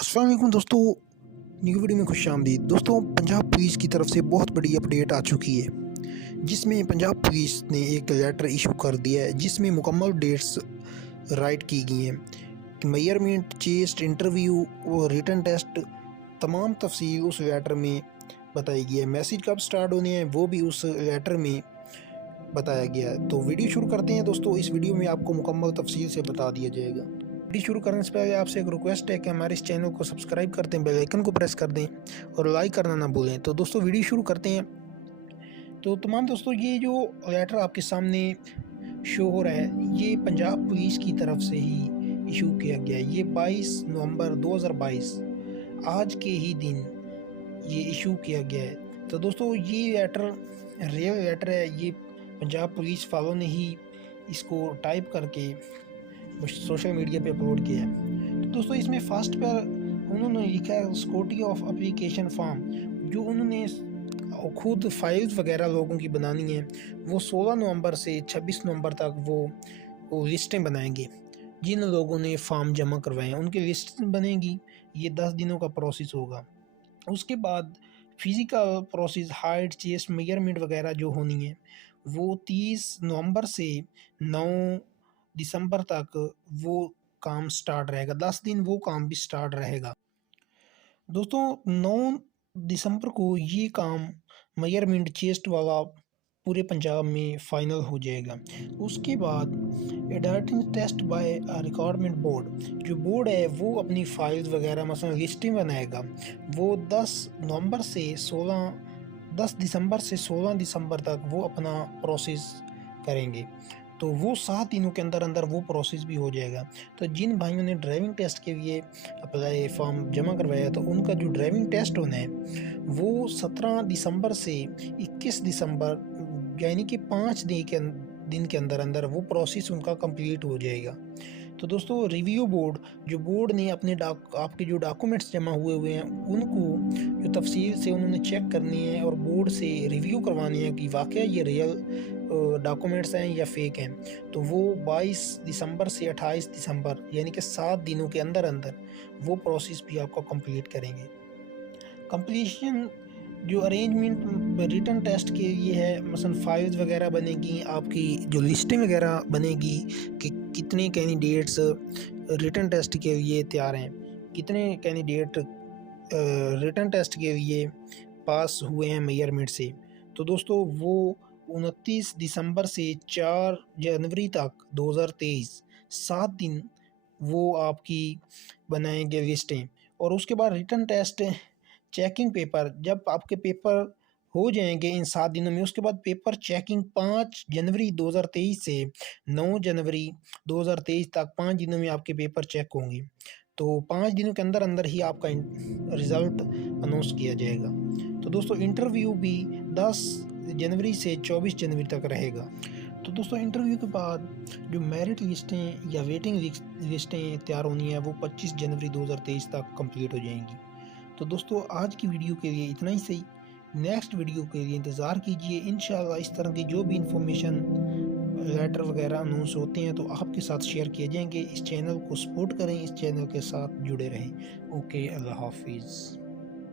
अस्सलाम वालेकुम दोस्तों, न्यू वीडियो में खुश आमदीद। दोस्तों, पंजाब पुलिस की तरफ से बहुत बड़ी अपडेट आ चुकी है, जिसमें पंजाब पुलिस ने एक लेटर इशू कर दिया है जिसमें मुकम्मल डेट्स राइट की गई हैं। मेजरमेंट, चेस्ट, इंटरव्यू और रिटन टेस्ट, तमाम तफसील उस लेटर में बताई गई है। मैसेज कब स्टार्ट होने हैं वो भी उस लेटर में बताया गया है। तो वीडियो शुरू करते हैं दोस्तों। इस वीडियो में आपको मुकम्मल तफसील से बता दिया जाएगा। वीडियो शुरू करने से पहले आपसे एक रिक्वेस्ट है कि हमारे इस चैनल को सब्सक्राइब कर दें, बेल आइकन को प्रेस कर दें और लाइक करना ना भूलें। तो दोस्तों वीडियो शुरू करते हैं। तो तमाम दोस्तों, ये जो लेटर आपके सामने शो हो रहा है, ये पंजाब पुलिस की तरफ से ही इशू किया गया है। ये 22 नवंबर 2022 आज के ही दिन ये इशू किया गया है। तो दोस्तों, ये लेटर रियल लेटर है। ये पंजाब पुलिस वालों ने ही इसको टाइप करके सोशल मीडिया पे अपलोड किया है। तो दोस्तों, इसमें फर्स्ट पर उन्होंने लिखा है सिक्योरिटी ऑफ एप्लीकेशन फॉर्म। जो उन्होंने खुद फाइल्स वगैरह लोगों की बनानी है, वो 16 नवंबर से 26 नवंबर तक वो लिस्टें बनाएंगे। जिन लोगों ने फॉर्म जमा करवाए हैं उनकी लिस्ट बनेगी। ये 10 दिनों का प्रोसेस होगा। उसके बाद physical process, height, chest measurement वगैरह जो होनी है, वो 30 नवंबर से 9 दिसंबर तक वो काम स्टार्ट रहेगा। 10 दिन वो काम भी स्टार्ट रहेगा। दोस्तों, 9 दिसंबर को ये काम मेजरमेंट चेस्ट वाला पूरे पंजाब में फाइनल हो जाएगा। उसके बाद एडल्टिंग टेस्ट बाय रिक्वायरमेंट बोर्ड, जो बोर्ड है वो अपनी फाइल्स वगैरह मसलन लिस्टें बनाएगा। वो 10 दिसंबर से 16 दिसंबर तक वो अपना प्रोसेस करेंगे। तो वो 7 दिनों के अंदर अंदर वो प्रोसेस भी हो जाएगा। तो जिन भाइयों ने ड्राइविंग टेस्ट के लिए अप्लाई फॉर्म जमा करवाया, तो उनका जो ड्राइविंग टेस्ट होना है वो 17 दिसंबर से 21 दिसंबर यानी कि 5 दिन के अंदर अंदर वो प्रोसेस उनका कंप्लीट हो जाएगा। तो दोस्तों, रिव्यू बोर्ड, जो बोर्ड ने अपने आपके जो डॉक्यूमेंट्स जमा हुए हैं उनको जो तफसील से उन्होंने चेक करनी है और बोर्ड से रिव्यू करवानी है कि वाकई ये रियल डॉक्यूमेंट्स हैं या फेक हैं। तो वो 22 दिसंबर से 28 दिसंबर यानी कि 7 दिनों के अंदर अंदर वो प्रोसेस भी आपका कंप्लीट करेंगे। कंप्लीशन जो अरेंजमेंट रिटन टेस्ट के लिए है, मसलन फाइल्स वगैरह बनेगी, आपकी जो लिस्टें वगैरह बनेगी कि कितने कैंडिडेट्स रिटन टेस्ट के लिए तैयार हैं, कितने कैंडिडेट रिटन टेस्ट के लिए पास हुए हैं मेजरमेंट से। तो दोस्तों, वो 29 दिसंबर से 4 जनवरी तक 2023 7 दिन वो आपकी बनाएंगे लिस्टें। और उसके बाद रिटन टेस्ट चेकिंग पेपर, जब आपके पेपर हो जाएंगे इन 7 दिनों में, उसके बाद पेपर चेकिंग 5 जनवरी 2023 से 9 जनवरी 2023 तक 5 दिनों में आपके पेपर चेक होंगे। तो 5 दिनों के अंदर अंदर ही आपका रिज़ल्ट अनाउंस किया जाएगा। तो दोस्तों, इंटरव्यू भी 10 जनवरी से 24 जनवरी तक रहेगा। तो दोस्तों, इंटरव्यू के बाद जो मेरिट लिस्टें या वेटिंग लिस्टें तैयार होनी है वो 25 जनवरी 2023 तक कंप्लीट हो जाएंगी। तो दोस्तों, आज की वीडियो के लिए इतना ही सही। नेक्स्ट वीडियो के लिए इंतज़ार कीजिए। इंशाल्लाह इस तरह की जो भी इंफॉर्मेशन लेटर वगैरह अनाउंस होते हैं तो आपके साथ शेयर किए जाएंगे। इस चैनल को सपोर्ट करें, इस चैनल के साथ जुड़े रहें। ओके, अल्लाह हाफिज़।